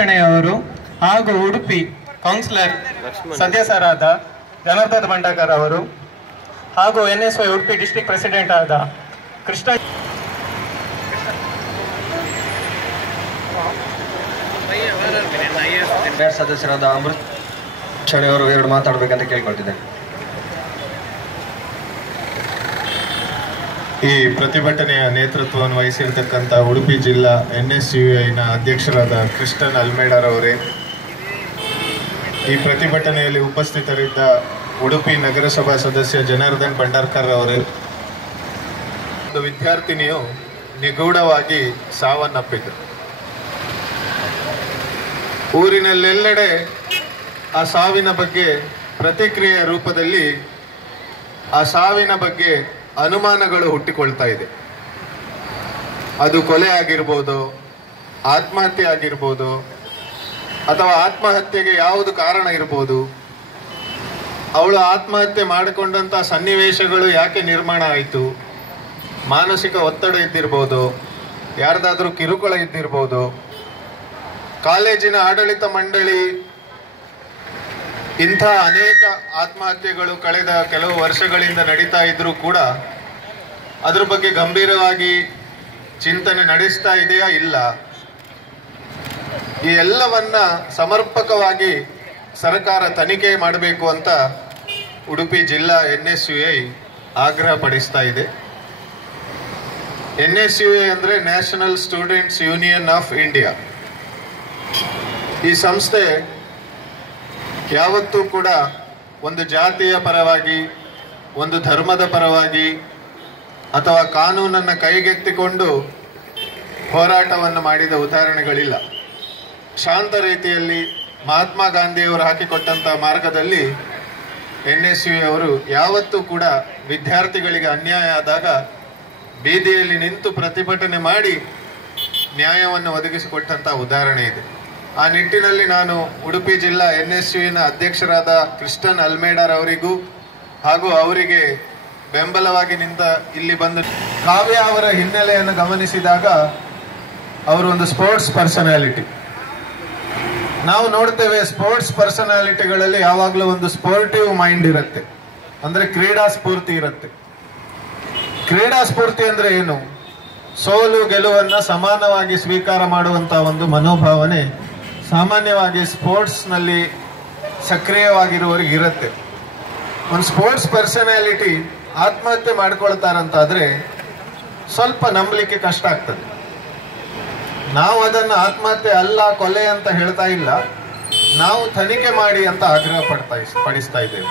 ಶೆಣೆಯವರು ಹಾಗೂ ಉಡುಪಿ ಕೌನ್ಸಿಲರ್ ಸದಸ್ಯರಾದ ಜನಾರ್ದನ್ ಬಂಡಾಕರ್ ಅವರು ಹಾಗೂ NSY ಉಡುಪಿ ಡಿಸ್ಟ್ರಿಕ್ಟ್ ಪ್ರೆಸಿಡೆಂಟ್ ಆದ ಕೃಷ್ಣ ಸದಸ್ಯರಾದ ಅಮೃತ್ ಶೆಣೆಯವರು ಎರಡು ಮಾತಾಡಬೇಕಂತ ಕೇಳ್ಕೊಳ್ತಿದ್ದೇನೆ. ಈ ಪ್ರತಿಭಟನೆಯ ನೇತೃತ್ವವನ್ನು ವಹಿಸಿರ್ತಕ್ಕಂಥ ಉಡುಪಿ ಜಿಲ್ಲಾ NSUIನ ಅಧ್ಯಕ್ಷರಾದ ಕ್ರಿಸ್ಟನ್ ಅಲ್ಮೇಡಾರವರೇ, ಈ ಪ್ರತಿಭಟನೆಯಲ್ಲಿ ಉಪಸ್ಥಿತರಿದ್ದ ಉಡುಪಿ ನಗರಸಭಾ ಸದಸ್ಯ ಜನಾರ್ದನ್ ಬಂಡಾರ್ಕರ್ ಅವರೇ, ಒಂದು ವಿದ್ಯಾರ್ಥಿನಿಯು ನಿಗೂಢವಾಗಿ ಸಾವನ್ನಪ್ಪಿತು. ಊರಿನಲ್ಲೆಲ್ಲೆಡೆ ಆ ಸಾವಿನ ಬಗ್ಗೆ ಪ್ರತಿಕ್ರಿಯೆಯ ರೂಪದಲ್ಲಿ ಆ ಸಾವಿನ ಬಗ್ಗೆ ಅನುಮಾನಗಳು ಹುಟ್ಟಿಕೊಳ್ತಾ ಇದೆ. ಅದು ಕೊಲೆ ಆಗಿರ್ಬೋದು, ಆತ್ಮಹತ್ಯೆ ಆಗಿರ್ಬೋದು, ಅಥವಾ ಆತ್ಮಹತ್ಯೆಗೆ ಯಾವುದು ಕಾರಣ ಇರ್ಬೋದು, ಅವಳು ಆತ್ಮಹತ್ಯೆ ಮಾಡಿಕೊಂಡಂಥ ಸನ್ನಿವೇಶಗಳು ಯಾಕೆ ನಿರ್ಮಾಣ ಆಯಿತು, ಮಾನಸಿಕ ಒತ್ತಡ ಇದ್ದಿರ್ಬೋದು, ಯಾರ್ದಾದ್ರೂ ಕಿರುಕುಳ ಇದ್ದಿರ್ಬೋದು, ಕಾಲೇಜಿನ ಆಡಳಿತ ಮಂಡಳಿ ಇಂಥ ಅನೇಕ ಆತ್ಮಹತ್ಯೆಗಳು ಕಳೆದ ಕೆಲವು ವರ್ಷಗಳಿಂದ ನಡೀತಾ ಇದ್ರೂ ಕೂಡ ಅದ್ರ ಬಗ್ಗೆ ಗಂಭೀರವಾಗಿ ಚಿಂತನೆ ನಡೆಸ್ತಾ ಇದೆಯಾ ಇಲ್ಲ, ಈ ಎಲ್ಲವನ್ನ ಸಮರ್ಪಕವಾಗಿ ಸರ್ಕಾರ ತನಿಖೆ ಮಾಡಬೇಕು ಅಂತ ಉಡುಪಿ ಜಿಲ್ಲಾ NSUI ಆಗ್ರಹ ಪಡಿಸ್ತಾ ಇದೆ. NSUI ಅಂದ್ರೆ national students union of India. ಈ ಸಂಸ್ಥೆ ಯಾವತ್ತೂ ಕೂಡ ಒಂದು ಜಾತಿಯ ಪರವಾಗಿ, ಒಂದು ಧರ್ಮದ ಪರವಾಗಿ ಅಥವಾ ಕಾನೂನನ್ನು ಕೈಗೆತ್ತಿಕೊಂಡು ಹೋರಾಟವನ್ನು ಮಾಡಿದ ಉದಾಹರಣೆಗಳಿಲ್ಲ. ಶಾಂತ ರೀತಿಯಲ್ಲಿ ಮಹಾತ್ಮ ಗಾಂಧಿಯವರು ಹಾಕಿಕೊಟ್ಟಂಥ ಮಾರ್ಗದಲ್ಲಿ NSUI ಅವರು ಯಾವತ್ತೂ ಕೂಡ ವಿದ್ಯಾರ್ಥಿಗಳಿಗೆ ಅನ್ಯಾಯ ಆದಾಗ ಬೀದಿಯಲ್ಲಿ ನಿಂತು ಪ್ರತಿಭಟನೆ ಮಾಡಿ ನ್ಯಾಯವನ್ನು ಒದಗಿಸಿಕೊಟ್ಟಂಥ ಉದಾಹರಣೆ ಇದೆ. ಆ ನಿಟ್ಟಿನಲ್ಲಿ ನಾನು ಉಡುಪಿ ಜಿಲ್ಲಾ NSUIನ ಅಧ್ಯಕ್ಷರಾದ ಕ್ರಿಸ್ಟನ್ ಅಲ್ಮೇಡಾರ್ ಅವರಿಗೂ ಹಾಗೂ ಅವರಿಗೆ ಬೆಂಬಲವಾಗಿ ನಿಂತ ಇಲ್ಲಿ ಬಂದು ಕಾವ್ಯ ಅವರ ಹಿನ್ನೆಲೆಯನ್ನು ಗಮನಿಸಿದಾಗ ಅವರು ಒಂದು ಸ್ಪೋರ್ಟ್ಸ್ ಪರ್ಸನಾಲಿಟಿ. ನಾವು ನೋಡ್ತೇವೆ ಸ್ಪೋರ್ಟ್ಸ್ ಪರ್ಸನಾಲಿಟಿಗಳಲ್ಲಿ ಯಾವಾಗಲೂ ಒಂದು ಸ್ಪೋರ್ಟಿವ್ ಮೈಂಡ್ ಇರುತ್ತೆ, ಅಂದ್ರೆ ಕ್ರೀಡಾ ಸ್ಫೂರ್ತಿ ಇರುತ್ತೆ. ಕ್ರೀಡಾ ಸ್ಫೂರ್ತಿ ಅಂದ್ರೆ ಏನು? ಸೋಲು ಗೆಲುವನ್ನ ಸಮಾನವಾಗಿ ಸ್ವೀಕಾರ ಮಾಡುವಂತಹ ಒಂದು ಮನೋಭಾವನೆ ಸಾಮಾನ್ಯವಾಗಿ ಸ್ಪೋರ್ಟ್ಸ್ನಲ್ಲಿ ಸಕ್ರಿಯವಾಗಿರುವವರಿಗೆ ಇರುತ್ತೆ. ಒಂದು ಸ್ಪೋರ್ಟ್ಸ್ ಪರ್ಸನಾಲಿಟಿ ಆತ್ಮಹತ್ಯೆ ಮಾಡ್ಕೊಳ್ತಾರಂತಾದ್ರೆ ಸ್ವಲ್ಪ ನಂಬಲಿಕ್ಕೆ ಕಷ್ಟ ಆಗ್ತದೆ. ನಾವು ಅದನ್ನು ಆತ್ಮಹತ್ಯೆ ಅಲ್ಲ, ಕೊಲೆ ಅಂತ ಹೇಳ್ತಾ ಇಲ್ಲ, ನಾವು ತನಿಖೆ ಮಾಡಿ ಅಂತ ಆಗ್ರಹ ಪಡಿಸ್ತಾ ಇದ್ದೇವೆ.